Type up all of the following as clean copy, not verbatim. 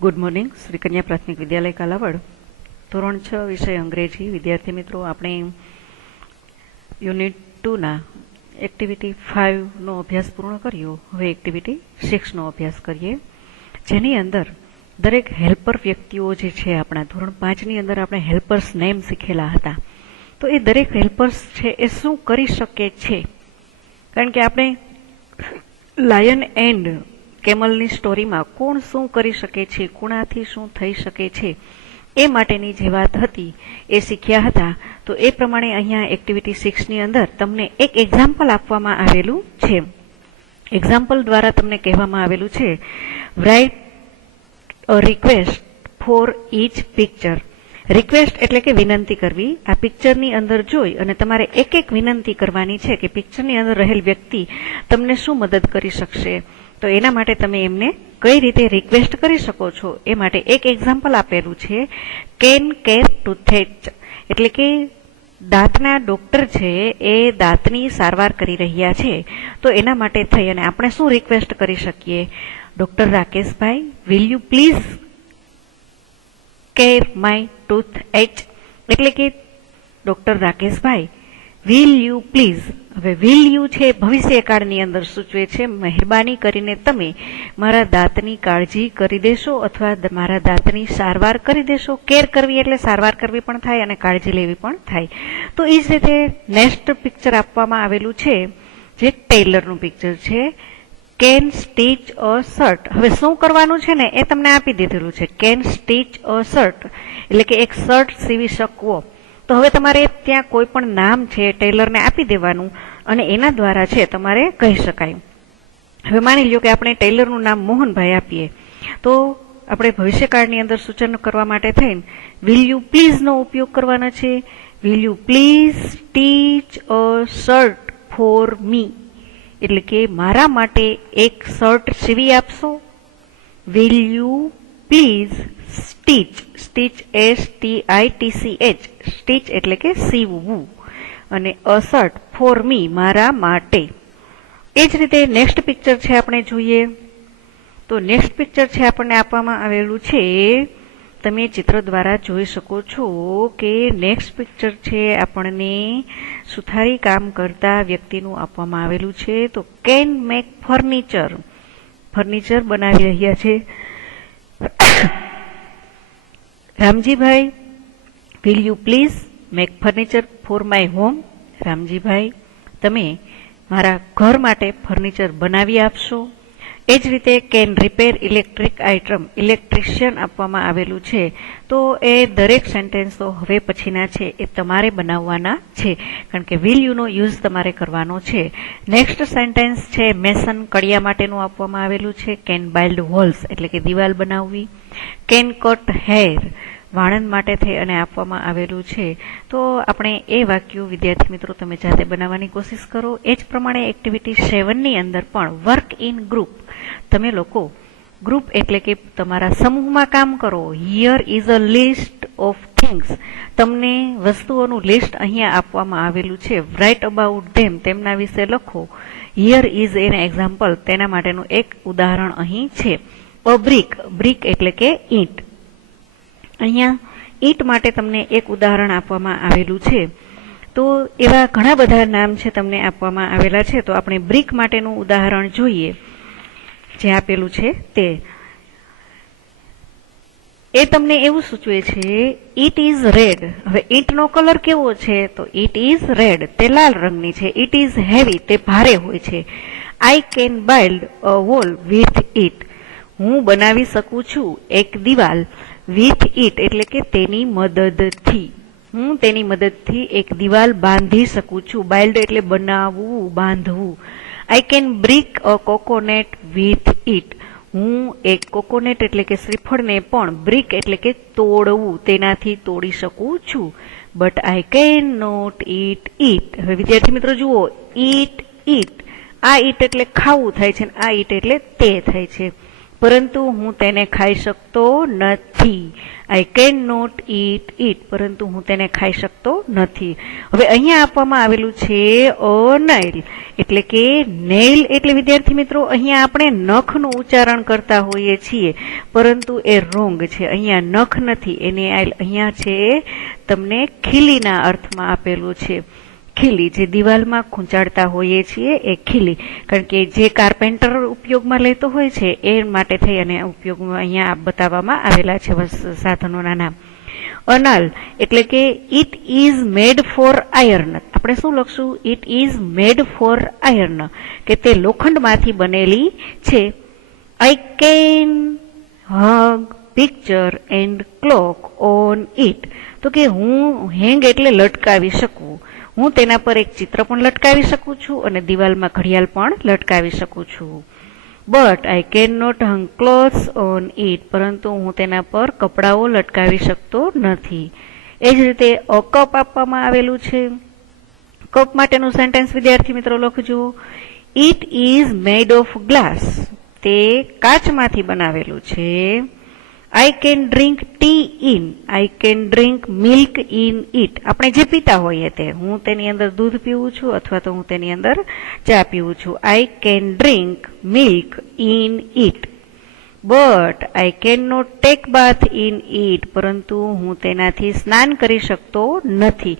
Good morning. Shri કન્યા પ્રાથમિક વિદ્યાલય કાલાવડ, ધોરણ 6 વિષય અંગ્રેજી. વિદ્યાર્થી મિત્રો, આપણે યુનિટ 2ના એક્ટિવિટી 5નો અભ્યાસ પૂર્ણ કર્યો. હવે એક્ટિવિટી 6નો અભ્યાસ કરીએ, જેની અંદર દરેક હેલ્પર વ્યક્તિઓ જે છે, આપણા ધોરણ 5ની અંદર આપણે હેલ્પર્સ નેમ શીખેલા હતા. તો એ દરેક હેલ્પર્સ છે એ શું કરી શકે છે, કારણ કે આપણે લાયન એન્ડ કેમલની સ્ટોરીમાં કોણ શું કરી શકે છે, કોણાથી શું થઈ શકે છે, એ માટેની જે વાત હતી એ શીખ્યા હતા. તો એ પ્રમાણે અહીંયા એક્ટિવિટી 6ની અંદર તમને એક એક્ઝામ્પલ આપવામાં આવેલું છે. એક્ઝામ્પલ દ્વારા તમને કહેવામાં આવેલું છે, write a request for each picture. Request એટલે કે વિનંતી કરવી. આ પિક્ચરની અંદર જોઈ અને તમારે એક એક વિનંતી કરવાની છે કે પિક્ચરની અંદર રહેલ વ્યક્તિ તમને શું મદદ કરી શકશે. તો એના માટે તમે એમને કઈ રીતે રિક્વેસ્ટ કરી શકો છો એ માટે એક એક્ઝામ્પલ આપેલું છે, કેન કેર ટૂથેચ. એટલે કે દાંતના ડોક્ટર છે એ દાંતની સારવાર કરી રહ્યા છે. તો એના માટે થઈ અને આપણે શું રિક્વેસ્ટ કરી શકીએ, doctor Rakeshbhai, will you please care my tooth H. એટલે કે doctor Rakeshbhai, will you please. હવે વિલ યુ છે ભવિષ્યકાળની અંદર સૂચવે છે, મહેરબાની કરીને તમે મારા દાંતની કાળજી કરી દેશો અથવા મારા દાંતની સારવાર કરી દેશો. કેર કરવી એટલે સારવાર કરવી પણ થાય અને કાળજી લેવી પણ થાય. તો એ જ રીતે નેક્સ્ટ પિક્ચર આપવામાં આવેલું છે, જે ટેલરનું પિક્ચર છે, કેન સ્ટીચ અ શર્ટ. હવે શું કરવાનું છે ને એ તમને આપી દીધેલું છે, કેન સ્ટીચ અ શર્ટ એટલે કે એક શર્ટ સીવી શકવો. તો હવે તમારે ત્યાં કોઈ પણ નામ છે ટેલરને આપી દેવાનું અને એના દ્વારા છે તમારે કહી શકાય. હવે માની લ્યો કે આપણે ટેલરનું નામ મોહનભાઈ આપીએ, તો આપણે ભવિષ્યકાળની અંદર સૂચન કરવા માટે થઈને વિલ યુ પ્લીઝનો ઉપયોગ કરવાનો છે. Will you please stitch a shirt for me. એટલે કે મારા માટે એક શર્ટ સીવી આપશો. Will you please stitch, stitch STITCH, stitch એટલે કે સીવવું, અને અ શર્ટ ફોર મી મારા માટે. એ જ રીતે નેક્સ્ટ પિક્ચર છે આપણે જોઈએ. તો નેક્સ્ટ પિક્ચર છે આપણને આપવામાં આવેલું છે, તમે ચિત્ર દ્વારા જોઈ શકો છો કે નેક્સ્ટ પિક્ચર છે આપણને સુથારી કામ કરતા વ્યક્તિનું આપવામાં આવેલું છે. તો કેન મેક ફર્નિચર, ફર્નિચર બનાવી રહ્યા છે Ramjibhai, will you please make furniture for my home. Ramjibhai, તમે મારા ઘર માટે ફર્નિચર બનાવી આપશો. એ જ રીતે can repair electric item, electrician આપવામાં આવેલું છે. તો એ દરેક સેન્ટેન્સ તો હવે પછીના છે એ તમારે બનાવવાના છે, કારણ કે વિલ યુનો યુઝ તમારે કરવાનો છે. નેક્સ્ટ સેન્ટેન્સ છે મેસન, કડિયા માટેનું આપવામાં આવેલું છે. કેન બાઇલ્ડ વોલ્સ એટલે કે દિવાલ બનાવવી. કેન કટ હેર, વાળંદ માટે થઈ અને આપવામાં આવેલું છે. તો આપણે એ વાક્યો વિદ્યાર્થી મિત્રો તમે જાતે બનાવવાની કોશિશ કરો. એ જ પ્રમાણે એક્ટિવિટી 7ની અંદર પણ વર્ક ઇન ગ્રુપ. તમે લોકો ગ્રુપ એટલે કે તમારા સમૂહમાં કામ કરો. Here is a list of things. તમને વસ્તુઓનું લિસ્ટ અહીંયા આપવામાં આવેલું છે. રાઇટ અબાઉટ ધેમ, તેમના વિશે લખો. હિયર ઇઝ એન એક્ઝામ્પલ, તેના માટેનું એક ઉદાહરણ અહીં છે. અ બ્રિક, બ્રિક એટલે કે ઈંટ. અહીંયા ઈંટ માટે તમને એક ઉદાહરણ આપવામાં આવેલું છે. તો એવા ઘણા બધા નામ છે તમને આપવામાં આવેલા છે. તો આપણે બ્રિક માટેનું ઉદાહરણ જોઈએ, જે આપેલું છે તે. એ તમને એવું સૂચવે છે, ઇટ ઇઝ રેડ. હવે ઈંટનો કલર કેવો છે, તો ઇટ ઇઝ રેડ, તે લાલ રંગની છે. ઇટ ઇઝ હેવી, તે ભારે હોય છે. I can build a wall with it. હું બનાવી શકું છું એક દિવાલ. વિથ ઇટ એટલે કે તેની મદદથી. હું તેની મદદથી એક દિવાલ બાંધી શકું છું. બાઇલ્ડ એટલે બનાવવું, બાંધવું. I can break a coconut with it. હું એક કોકોનેટ એટલે કે શ્રીફળને પણ બ્રિક એટલે કે તોડવું, તેનાથી તોડી શકું છું. But I can not eat it. હવે વિદ્યાર્થી મિત્રો જુઓ, ઈટ ઇટ, આ ઈટ એટલે ખાવું થાય છે, આ ઈટ એટલે તે થાય છે. પરંતુ હું તેને ખાઈ શકતો નથી. આઈ કેન નોટ ઈટ ઈટ, પરંતુ હું તેને ખાઈ શકતો નથી. હવે અહીંયા આપવામાં આવેલું છે અ નેઇલ, એટલે કે નેઇલ એટલે વિદ્યાર્થી મિત્રો અહીંયા આપણે નખનું ઉચ્ચારણ કરતા હોઈએ છીએ, પરંતુ એ રોંગ છે. અહીંયા નખ નથી, એને અહીંયા છે તમને ખીલીના અર્થમાં આપેલું છે. ખીલી, જે દિવાલમાં ખૂંચાડતા હોઈએ છીએ એ ખીલી, કારણ કે જે કાર્પેન્ટર ઉપયોગમાં લેતો હોય છે એ માટે થઈ અને ઉપયોગમાં અહીંયા બતાવવામાં આવેલા છે સાધનોના નામ. અનલ એટલે કે it is made four iron. આપણે શું લખશું? It is made four iron, કે તે લોખંડમાંથી બનેલી છે. I can હગ picture and clock on it, તો કે હું હેંગ એટલે લટકાવી શકું, હું તેના પર એક ચિત્ર પણ લટકાવી શકું છું અને દિવાલમાં ઘડિયાળ પણ લટકાવી શકું છું. But I can not hung clothes on it, પરંતુ હું તેના પર કપડાઓ લટકાવી શકતો નથી. એ જ રીતે અ કપ આપવામાં આવેલું છે. કપ માટેનું સેન્ટેન્સ વિદ્યાર્થી મિત્રો લખજો. It is made of glass, તે કાચમાંથી બનાવેલું છે. I can drink tea in, I can drink milk in it, આપણે જે પીતા હોઈએ તે. હું તેની અંદર દૂધ પીવું છું અથવા તો હું તેની અંદર ચા પીવું છું. I can drink milk in it. But I can not take bath in it, પરંતુ હું તેનાથી સ્નાન કરી શકતો નથી.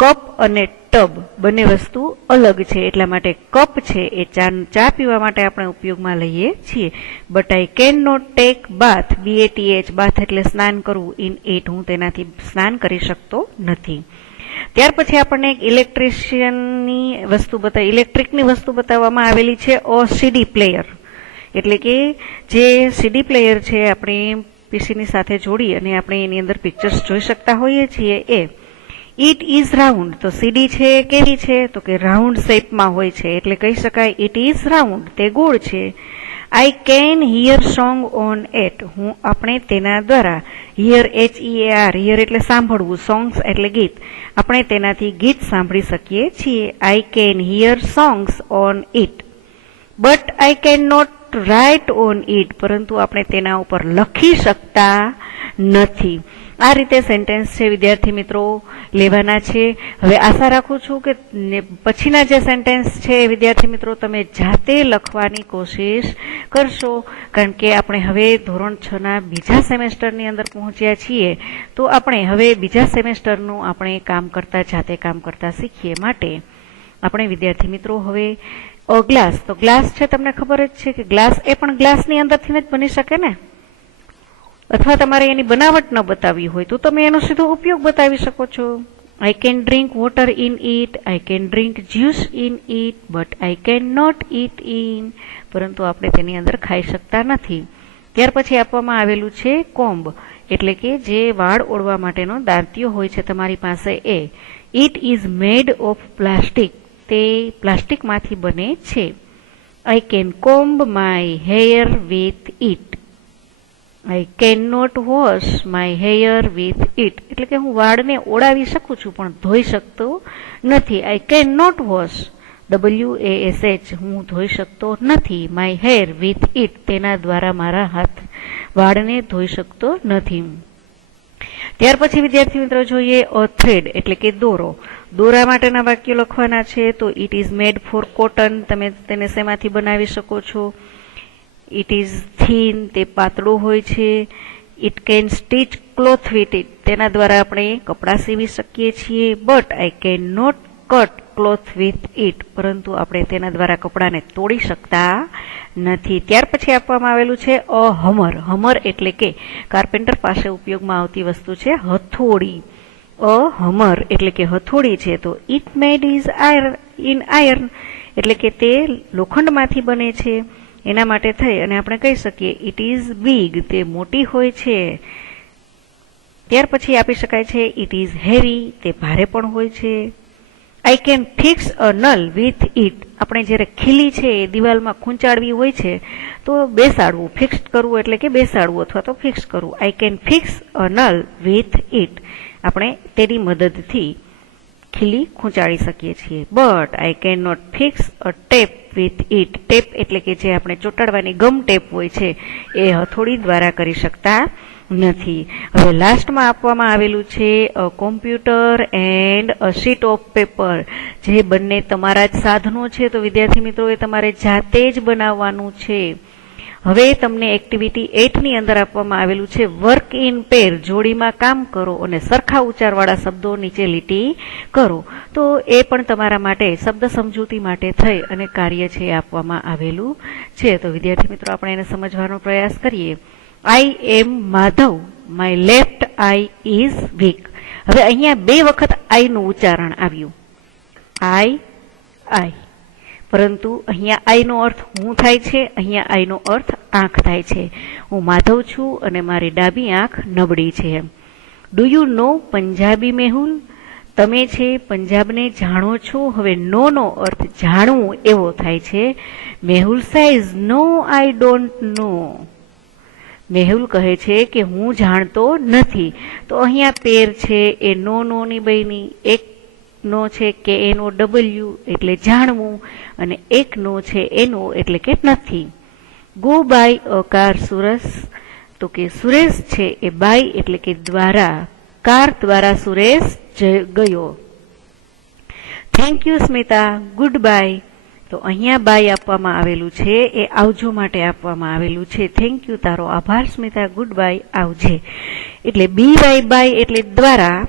કપ અને ટબ બંને વસ્તુ અલગ છે, એટલા માટે કપ છે એ ચા પીવા માટે આપણે ઉપયોગમાં લઈએ છીએ. But I can not take bath, BATH, bath એટલે સ્નાન કરવું, ઇન ઇટ, હું તેનાથી સ્નાન કરી શકતો નથી. ત્યાર પછી આપણને એક ઇલેક્ટ્રિશિયનની વસ્તુ ઇલેક્ટ્રિકની વસ્તુ બતાવવામાં આવેલી છે. અ CD પ્લેયર, એટલે કે જે CD પ્લેયર છે આપણે પીસીની સાથે જોડી અને આપણે એની અંદર પિક્ચર્સ જોઈ શકતા હોઈએ છીએ એ. ઇટ ઇઝ રાઉન્ડ, તો CD છે કેવી છે? તો કે રાઉન્ડ શેપમાં હોય છે, એટલે કહી શકાય ઇટ ઇઝ રાઉન્ડ, તે ગોળ છે. I can hear song on at, આપણે તેના દ્વારા, હિયર HEAR, હિયર એટલે સાંભળવું, સોંગ્સ એટલે ગીત, આપણે તેનાથી ગીત સાંભળી શકીએ છીએ. I can hear songs on it. But I can not write on it, પરંતુ આપણે તેના ઉપર લખી શકતા નથી. આ રીતે સેન્ટેન્સ છે વિદ્યાર્થી મિત્રો લેવાના છે. હવે આશા રાખું છું કે પછીના જે સેન્ટેન્સ છે વિદ્યાર્થી મિત્રો તમે જાતે લખવાની કોશિશ કરશો, કારણ કે આપણે હવે ધોરણ 6 ના બીજા સેમેસ્ટરની અંદર પહોંચ્યા છીએ. તો આપણે હવે બીજા સેમેસ્ટરનું આપણે જાતે કામ કરતા શીખીએ. માટે આપણે વિદ્યાર્થી મિત્રો હવે ગ્લાસ, તો ગ્લાસ છે તમને ખબર જ છે કે ગ્લાસ એ પણ ગ્લાસની અંદરથી જ બની શકે ને, અથવા તમારે એની બનાવટ ન બતાવવી હોય તો તમે એનો સીધો ઉપયોગ બતાવી શકો છો. I can drink water in it, I can drink juice in it, but I can not eat in, પરંતુ આપણે તેની અંદર ખાઈ શકતા નથી. ત્યાર પછી આપવામાં આવેલું છે કોમ્બ, એટલે કે જે વાળ ઓળવા માટેનો દાંતિયો હોય છે તમારી પાસે એ. It is made of plastic, તે પ્લાસ્ટિકમાંથી બને છે. I can comb my hair with it, I can not wash my hair with it, એટલે કે હું વાળને ઓળાવી શકું છું પણ ધોઈ શકતો નથી. I can not wash, WASH, હું ધોઈ શકતો નથી. માય હેર વિથ ઇટ, તેના દ્વારા મારા વાળને ધોઈ શકતો નથી. ત્યાર પછી વિદ્યાર્થી મિત્રો જોઈએ અ થ્રેડ, એટલે કે દોરો. દોરા માટેના વાક્યો લખવાના છે. તો it is made four cotton, તમે તેને શેમાંથી બનાવી શકો છો? ઇટ ઇઝ થીન, તે પાતળો હોય છે. It can stitch cloth with it, તેના દ્વારા આપણે કપડાં સીવી શકીએ છીએ. But I can not cut cloth with it, પરંતુ આપણે તેના દ્વારા કપડાને તોડી શકતા નથી. ત્યાર પછી આપવામાં આવેલું છે અ હમર. હમર એટલે કે કાર્પેન્ટર પાસે ઉપયોગમાં આવતી વસ્તુ છે હથોડી. અ હમર એટલે કે હથોડી છે. તો it made is in iron, એટલે કે તે લોખંડમાંથી બને છે. એના માટે થઈ અને આપણે કહી શકીએ ઇટ ઇઝ બિગ, તે મોટી હોય છે. ત્યાર પછી આપી શકાય છે ઇટ ઇઝ હેવી, તે ભારે પણ હોય છે. I can fix a nail with it, આપણે જ્યારે ખીલી છે એ દિવાલમાં ખૂંચાડવી હોય છે તો બેસાડવું, ફિક્સ કરવું એટલે કે બેસાડવું અથવા તો ફિક્સ કરવું. I can fix a nail with it, આપણે તેની મદદથી ખીલી ખૂંચાડી શકીએ છીએ. But I can not fix a tap with it. Tap એટલે કે જે આપણે ચોટાડવાની ગમ ટેપ હોય છે એ હથોડી દ્વારા કરી શકતા નથી. હવે લાસ્ટમાં આપવામાં આવેલું છે a computer and a sheet of paper. જે બંને તમારા જ સાધનો છે તો વિદ્યાર્થી મિત્રો એ તમારે જાતે જ બનાવવાનું છે. હવે તમને એક્ટિવિટી 8 ની અંદર આપવામાં આવેલું છે વર્ક ઇન પેર. જોડીમાં કામ કરો અને સરખા ઉચ્ચારવાળા શબ્દો નીચે લીટી કરો. તો એ પણ તમારા માટે શબ્દ સમજૂતી માટે થઈ અને કાર્ય છે આપવામાં આવેલું છે. તો વિદ્યાર્થી મિત્રો આપણે એને સમજવાનો પ્રયાસ કરીએ. I am Madhav. My left eye is weak. હવે અહીંયા 2 વખત આઈ નું ઉચ્ચારણ આવ્યું. આઈ. પરંતુ અહીંયા આઈ નો અર્થ હું થાય છે, અહીંયા આઈ નો અર્થ આંખ થાય છે. હું માધવ છું અને મારી ડાબી આંખ નબળી છે. Do you know Punjabi Mehul? તમે છે પંજાબને જાણો છો? હવે નો અર્થ જાણવું એવો થાય છે. Mehul says no I don't know. Mehul કહે છે કે હું જાણતો નથી. તો અહીંયા પેર છે એ નો ની બની. એક નો છે કે એનો ડબલ્યુ એટલે જાણવું અને એક નો છે એનો એટલે કે નથી. Go by a car Suresh. તો કે સુરેશ છે એ બાય એટલે કે દ્વારા, કાર દ્વારા સુરેશ ગયો. Thank you Smita. Good bye. તો અહીંયા બાય આપવામાં આવેલું છે એ આવજો માટે આપવામાં આવેલું છે. થેન્ક યુ, તારો આભાર સ્મિતા. ગુડ બાય, આવજે. એટલે બીવાય બાય એટલે દ્વારા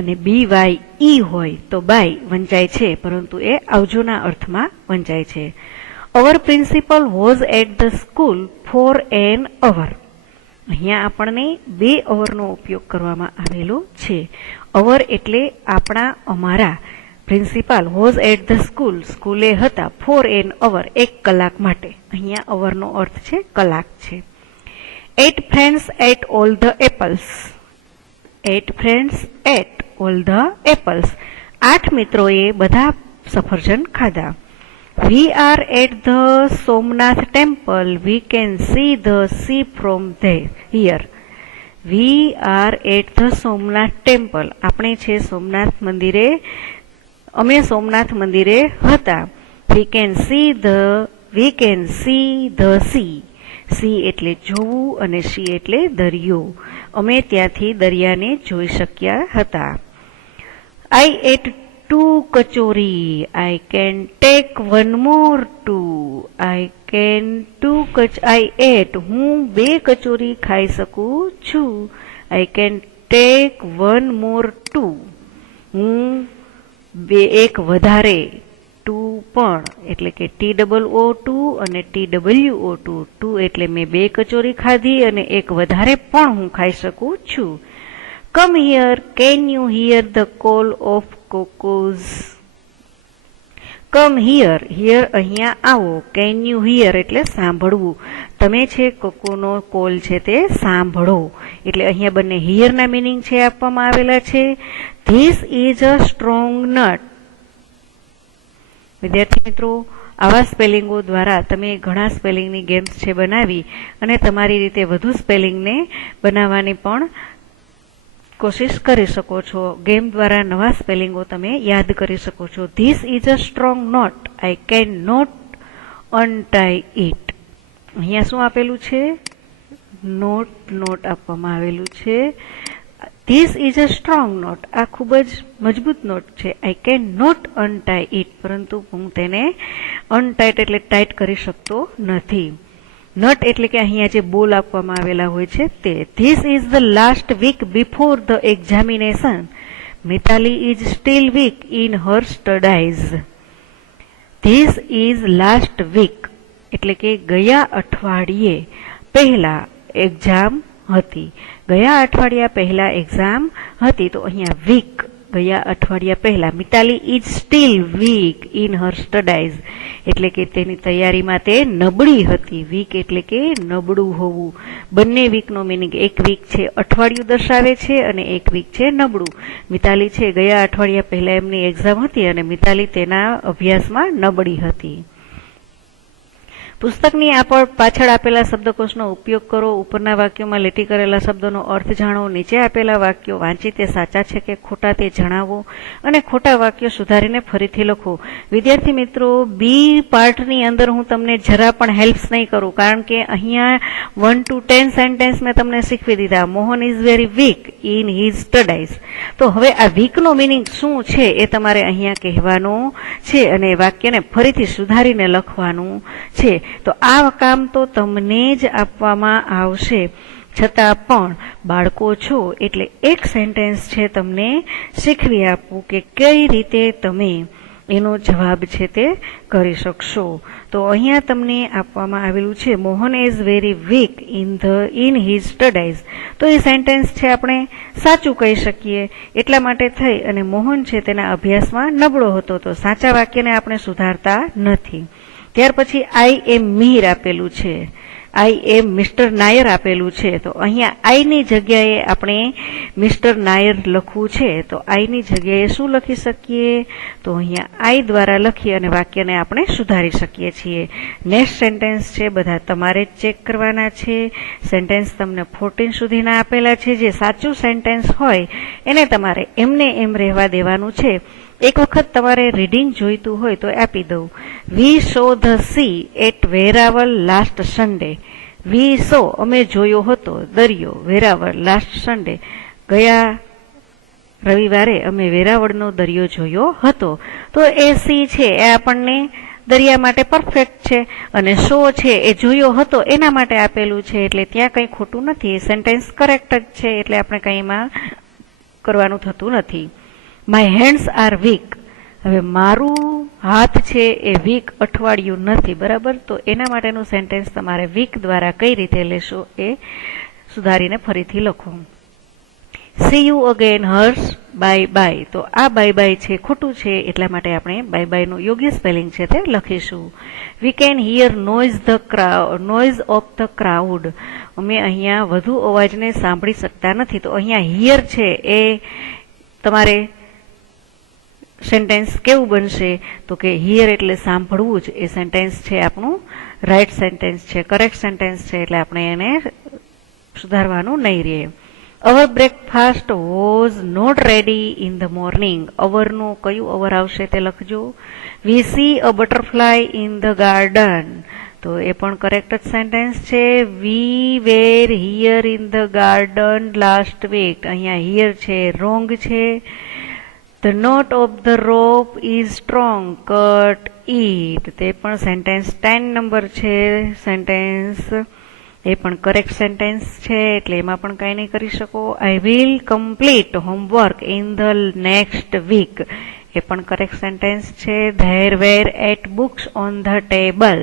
અને BYE હોય તો બાય વંચાય છે, પરંતુ એ આવજોના અર્થમાં વંચાય છે. Our principal was at the school for an hour. અહીંયા આપણને 2 અવરનો ઉપયોગ કરવામાં આવેલો છે. અવર એટલે આપણા, અમારા. Principal was at the school, સ્કૂલે હતા. ફોર એન અવર, 1 કલાક માટે. અહીંયા અવરનો અર્થ છે કલાક છે. 8 friends ate all the apples. 8 friends ate all the apples. 8 મિત્રોએ બધા સફરજન ખાધા. We are at the Somnath temple. We can see the sea from here. We are at the Somnath temple. આપણે છે સોમનાથ મંદિરે, અમે સોમનાથ મંદિરે હતા. We can see the sea. C એટલે જોવું અને સી એટલે દરિયો. અમે ત્યાંથી દરિયાને જોઈ શક્યા હતા. I ate 2 kachori. I can take 1 more 2. I ate. હું 2 કચોરી ખાઈ શકું છું. I can take 1 more 2. હું 1 વધારે 2 પણ એટલે કે TOO2 અને TWO2. 2 એટલે મેં 2 કચોરી ખાધી અને 1 વધારે પણ હું ખાઈ શકું છું. Come here. Can you hear the call of cuckoos? Come here. Here અહીંયા આવો. કેન યુ હિયર એટલે સાંભળવું. તમે છે કોકોનો કોલ છે તે સાંભળો. એટલે અહીંયા બંને હિયરના મિનિંગ છે આપવામાં આવેલા છે. This is a strong nut. વિદ્યાર્થી મિત્રો, આવા સ્પેલિંગો દ્વારા તમે ઘણા સ્પેલિંગની ગેમ્સ છે બનાવી અને તમારી રીતે વધુ સ્પેલિંગને બનાવવાની પણ કોશિશ કરી શકો છો. ગેમ દ્વારા નવા સ્પેલિંગો તમે યાદ કરી શકો છો. This is a strong knot. I can not untie it. અહીંયા શું આપેલું છે? નોટ આપવામાં આવેલું છે. This is a strong knot. આ ખૂબ જ મજબૂત નોટ છે. I can not untie it. પરંતુ હું તેને અનટાઈટ એટલે ટાઈટ કરી શકતો નથી. નટ એટલે કે અહીંયા જે બોલ આપવામાં આવેલા હોય છે તે. This is the last week before the examination. Mitali is still weak in her studies. This is last week એટલે કે ગયા અઠવાડિયે પહેલા એક્ઝામ હતી. ગયા અઠવાડિયા પહેલા એક્ઝામ હતી. તો અહીંયા વીક ગયા અઠવાડિયા પહેલા. Mitali is still weak in her studies એટલે કે તેની તૈયારીમાં તે નબળી હતી. વીક એટલે કે નબળું હોવું. બંને વીકનો મિનિંગ, 1 વીક છે અઠવાડિયું દર્શાવે છે અને 1 વીક છે નબળું. મિતાલી છે ગયા અઠવાડિયા પહેલા એમની એક્ઝામ હતી અને મિતાલી તેના અભ્યાસમાં નબળી હતી. પુસ્તકની પાછળ આપેલા શબ્દકોશનો ઉપયોગ કરો. ઉપરના વાક્યોમાં લીટી કરેલા શબ્દોનો અર્થ જાણો. નીચે આપેલા વાક્યો વાંચી તે સાચા છે કે ખોટા તે જણાવો અને ખોટા વાક્યો સુધારીને ફરીથી લખો. વિદ્યાર્થી મિત્રો, બી પાર્ટની અંદર હું તમને જરા પણ હેલ્પ્સ નહીં કરું, કારણ કે અહીંયા 1 to 10 સેન્ટેન્સ મેં તમને શીખવી દીધા. Mohan is very weak in his studies. તો હવે આ વીકનો મિનિંગ શું છે એ તમારે અહીંયા કહેવાનું છે અને વાક્યને ફરીથી સુધારીને લખવાનું છે. તો આ કામ તો તમને જ આપવામાં આવશે, છતાં પણ બાળકો છો એટલે એક સેન્ટેન્સ છે તમને શીખવી આપવું કે કઈ રીતે તમે એનો જવાબ છે તે કરી શકશો. તો અહીંયા તમને આપવામાં આવેલું છે Mohan is very weak in his studies. તો એ સેન્ટેન્સ છે આપણે સાચું કહી શકીએ. એટલા માટે થઈ અને મોહન છે તેના અભ્યાસમાં નબળો હતો. તો સાચા વાક્યને આપણે સુધારતા નથી. ત્યાર પછી આઈ એમ મિહિર આપેલું છે, આઈ એમ મિસ્ટર નાયર આપેલું છે. તો અહીંયા આઈની જગ્યાએ આપણે મિસ્ટર નાયર લખવું છે. તો આઈની જગ્યાએ શું લખી શકીએ? તો અહીંયા આઈ દ્વારા લખી અને વાક્યને આપણે સુધારી શકીએ છીએ. નેક્સ્ટ સેન્ટેન્સ છે બધા તમારે જ ચેક કરવાના છે. સેન્ટેન્સ તમને 14 સુધીના આપેલા છે. જે સાચું સેન્ટેન્સ હોય એને તમારે એમને એમ રહેવા દેવાનું છે. એક વખત તમારે રીડિંગ જોઈતું હોય તો આપી દઉં. We saw the sea at Veraval last Sunday. We saw અમે જોયો હતો દરિયો, વેરાવળ લાસ્ટ સન્ડે ગયા રવિવારે અમે વેરાવળનો દરિયો જોયો હતો. તો એ સી છે એ આપણને દરિયા માટે પરફેક્ટ છે અને શો છે એ જોયો હતો એના માટે આપેલું છે, એટલે ત્યાં કંઈ ખોટું નથી. સેન્ટેન્સ કરેક્ટ જ છે, એટલે આપણે કંઈ એમાં કરવાનું થતું નથી. My hands are weak. હવે મારું હાથ છે એ વીક અઠવાડિયું નથી, બરાબર? તો એના માટેનું સેન્ટેન્સ તમારે વીક દ્વારા કઈ રીતે લેશો એ સુધારીને ફરીથી લખો. C you again Harsh, bye bye. તો આ બાય બાય છે ખોટું છે, એટલા માટે આપણે બાય બાયનું યોગ્ય સ્પેલિંગ છે તે લખીશું. We can here noise of the crowd. અમે અહીંયા વધુ અવાજને સાંભળી શકતા નથી. તો અહીંયા હિયર છે એ તમારે સેન્ટેન્સ કેવું બનશે? તો કે હિયર એટલે સાંભળવું જ. એ સેન્ટેન્સ છે આપણું રાઈટ સેન્ટેન્સ છે, કરેક્ટ સેન્ટેન્સ છે, એટલે આપણે એને સુધારવાનું નહીં રહે. Our breakfast was not ready in the morning. અવરનું કયું અવર આવશે તે લખજો. We see a butterfly in the garden. તો એ પણ કરેક્ટ જ સેન્ટેન્સ છે. We were here in the garden last week. અહીંયા હિયર છે રોંગ છે. The knot of the rope is strong, cut it. તે પણ સેન્ટેન્સ 10 નંબર છે. સેન્ટેન્સ એ પણ કરેક્ટ સેન્ટેન્સ છે, એટલે એમાં પણ કંઈ નહીં કરી શકો. I will complete homework in the next week. એ પણ કરેક્ટ સેન્ટેન્સ છે. There were 8 books on the table.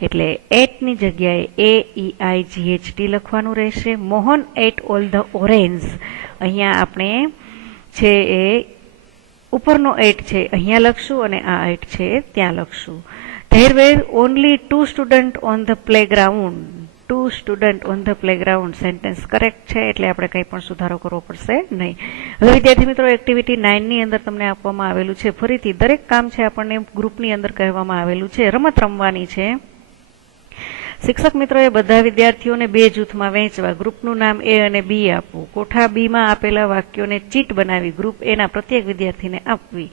એટલે 8 ની જગ્યાએ AEIGHT લખવાનું રહેશે. Mohan ate all the orange. અહીંયા આપણે છે એ ઉપરનો 8 છે અહીંયા લખશું અને આ 8 છે ત્યાં લખશું. There were only 2 student on the playground. 2 student on the playground. Sentence correct છે, એટલે આપણે કંઈ પણ સુધારો કરવો પડશે નહીં. હવે વિદ્યાર્થી મિત્રો, એક્ટિવિટી 9 ની અંદર તમને આપવામાં આવેલું છે. ફરીથી દરેક કામ છે આપણને ગ્રુપની અંદર કહેવામાં આવેલું છે. રમત રમવાની છે. શિક્ષક મિત્રોએ બધા વિદ્યાર્થીઓને 2 જૂથમાં વહેંચવા. ગ્રુપનું નામ એ અને બી આપવું. કોઠા બીમાં આપેલા વાક્યોને ચીટ બનાવી ગ્રુપ એના પ્રત્યેક વિદ્યાર્થીને આપવી.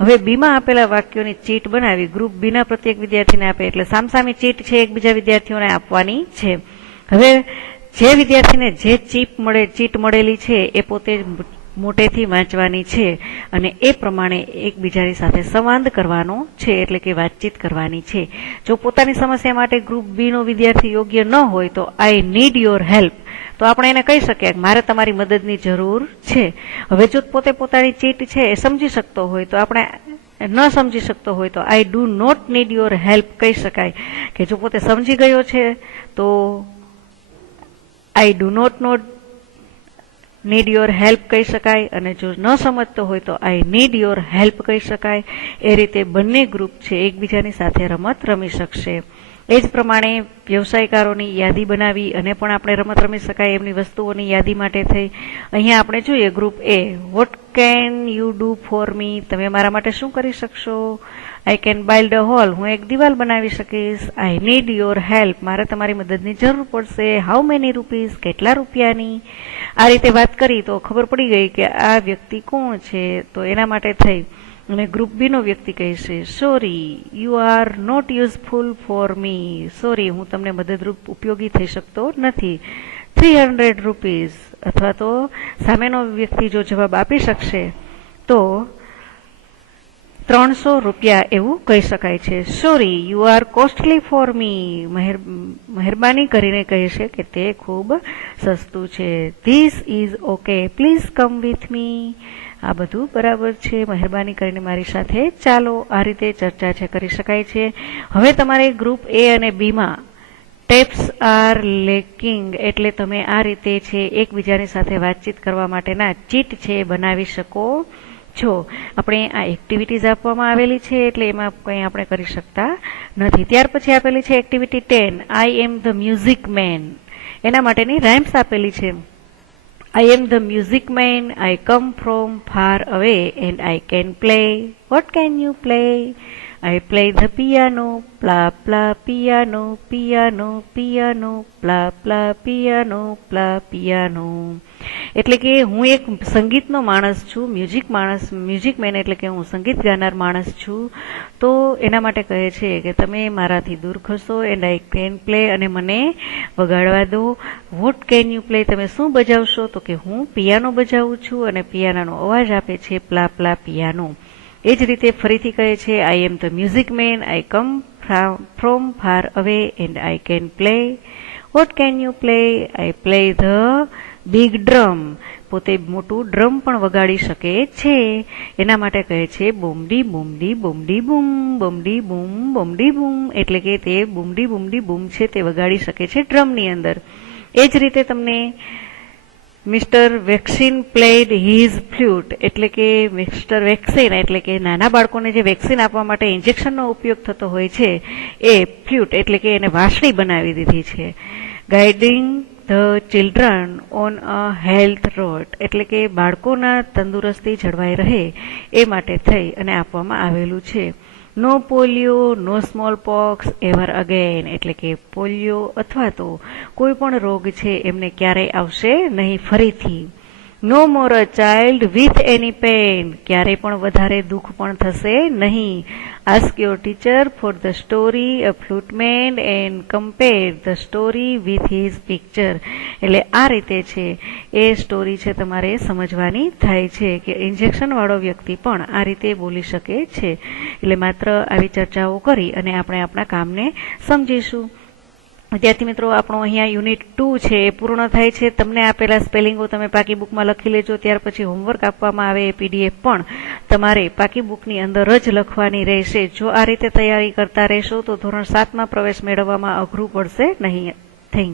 હવે બીમાં આપેલા વાક્યોની ચીટ બનાવી ગ્રુપ બીના પ્રત્યેક વિદ્યાર્થીને આપે. એટલે સામસામી ચીટ છે એકબીજા વિદ્યાર્થીઓને આપવાની છે. હવે જે વિદ્યાર્થીને જે ચીટ મળેલી છે એ પોતે મોટેથી વાંચવાની છે અને એ પ્રમાણે એકબીજાની સાથે સંવાદ કરવાનો છે, એટલે કે વાતચીત કરવાની છે. જો પોતાની સમસ્યા માટે ગ્રુપ બી નો વિદ્યાર્થી યોગ્ય ન હોય તો આઈ નીડ યોર હેલ્પ. તો આપણે એને કહી શકીએ કે મારે તમારી મદદની જરૂર છે. હવે જો પોતે પોતાની ચીટ છે એ સમજી શકતો હોય તો આપણે ન સમજી શકતો હોય તો I do not need your help કહી શકાય. કે જો પોતે સમજી ગયો છે તો I do not need your help કહી શકાય, અને જો ન સમજતો હોય તો આઈ નીડ યોર હેલ્પ કહી શકાય. એ રીતે બંને ગ્રુપ છે એકબીજાની સાથે રમત રમી શકશે. એ જ પ્રમાણે વ્યવસાયકારોની યાદી બનાવી અને પણ આપણે રમત રમી શકાય એમની વસ્તુઓની યાદી માટે થઈ. અહીંયા આપણે જોઈએ group A, what can you do for me. તમે મારા માટે શું કરી શકશો? I can build a hall, હું એક દિવાલ બનાવી શકીશ. આઈ નીડ યોર હેલ્પ, મારે તમારી મદદની જરૂર પડશે. હાઉ મેની રૂપીઝ, કેટલા રૂપિયાની. આ રીતે વાત કરી તો ખબર પડી ગઈ કે આ વ્યક્તિ કોણ છે. તો એના માટે થઈ અને ગ્રુપ બી નો વ્યક્તિ કહે છે, sorry you are not useful for me, sorry હું તમને મદદરૂપ ઉપયોગી થઈ શકતો નથી. 300 રૂપીઝ, અથવા તો સામેનો વ્યક્તિ જો જવાબ આપી શકશે તો 300 રૂપિયા એવું કહી શકાય છે. Sorry you are costly for me, મહેરબાની કરીને કહે છે કે તે ખૂબ સસ્તું છે. This is okay, please come with me, આ બધું બરાબર છે, મહેરબાની કરીને મારી સાથે ચાલો. આ રીતે ચર્ચા છે કરી શકાય છે. હવે તમારે ગ્રુપ એ અને બી માં ટેપ્સ આર લેકિંગ, એટલે તમે આ રીતે છે એકબીજાની સાથે વાતચીત કરવા માટેના ચીટ છે બનાવી શકો છો. આપણે આ એક્ટિવિટીઝ આપવામાં આવેલી છે એટલે એમાં કંઈ આપણે કરી શકતા નથી. ત્યાર પછી આપેલી છે activity 10, I am the music main. એના માટેની રાઇમ્સ આપેલી છે. I am the music man, I come from far away and I can play. What can you play? I play the piano, blah blah piano, piano, piano, blah blah piano, blah piano. એટલે કે હું એક સંગીતનો માણસ છું, music man એટલે કે હું સંગીત ગાનાર માણસ છું. તો એના માટે કહે છે કે તમે મારાથી દૂર ખસો, એન્ડ આઈ કેન પ્લે, અને મને વગાડવા દો. વોટ કેન યુ પ્લે, તમે શું બજાવશો? તો કે હું પિયાનો બજાવું છું, અને પિયાનાનો અવાજ આપે છે પ્લા પ્લા પિયાનો. એ જ રીતે ફરીથી કહે છે, I am the music man, I come from far away and I can play. What can you play? I play the big drum, પોતે મોટું ડ્રમ પણ વગાડી શકે છે. એના માટે કહે છે બુમડી બુમડી બુમડી બૂમ, બુમડી બૂમ બુમડી બૂમ, એટલે કે તે બુમડી બુમડી બૂમ છે તે વગાડી શકે છે ડ્રમની અંદર. એ જ રીતે તમને mister vaccine played his flute, એટલે કે મિસ્ટર વેક્સિન એટલે કે નાના બાળકોને જે વેક્સિન આપવા માટે ઇન્જેક્શનનો ઉપયોગ થતો હોય છે એ ફ્લ્યુટ એટલે કે એને વાંસળી બનાવી દીધી છે. Guiding the children on a health road, એટલે કે બાળકોના તંદુરસ્તી જળવાઈ રહે એ માટે થઈ અને આપવામાં આવેલું છે. નો પોલિયો, નો સ્મોલ પોક્સ એવર અગેન, એટલે કે પોલિયો અથવા તો કોઈ પણ રોગ છે એમને ક્યારેય આવશે નહીં ફરીથી. No more a child with any pain, ક્યારેય પણ વધારે દુઃખ પણ થશે નહીં. Ask your teacher for the story a flute man and compare the story with his picture, એટલે આ રીતે છે એ સ્ટોરી છે તમારે સમજવાની થાય છે કે ઇન્જેક્શન વાળો વ્યક્તિ પણ આ રીતે બોલી શકે છે. એટલે માત્ર આવી ચર્ચાઓ કરી અને આપણે આપણા કામને સમજીશું. વિદ્યાર્થી મિત્રો, આપણો અહીંયા યુનિટ 2 છે એ પૂર્ણ થાય છે. તમને આપેલા સ્પેલિંગો તમે પાકી બુકમાં લખી લેજો. ત્યાર પછી હોમવર્ક આપવામાં આવે એ પીડીએફ પણ તમારે પાકી બુકની અંદર જ લખવાની રહેશે. જો આ રીતે તૈયારી કરતા રહેશો તો ધોરણ 7માં પ્રવેશ મેળવવામાં અઘરું પડશે નહીં.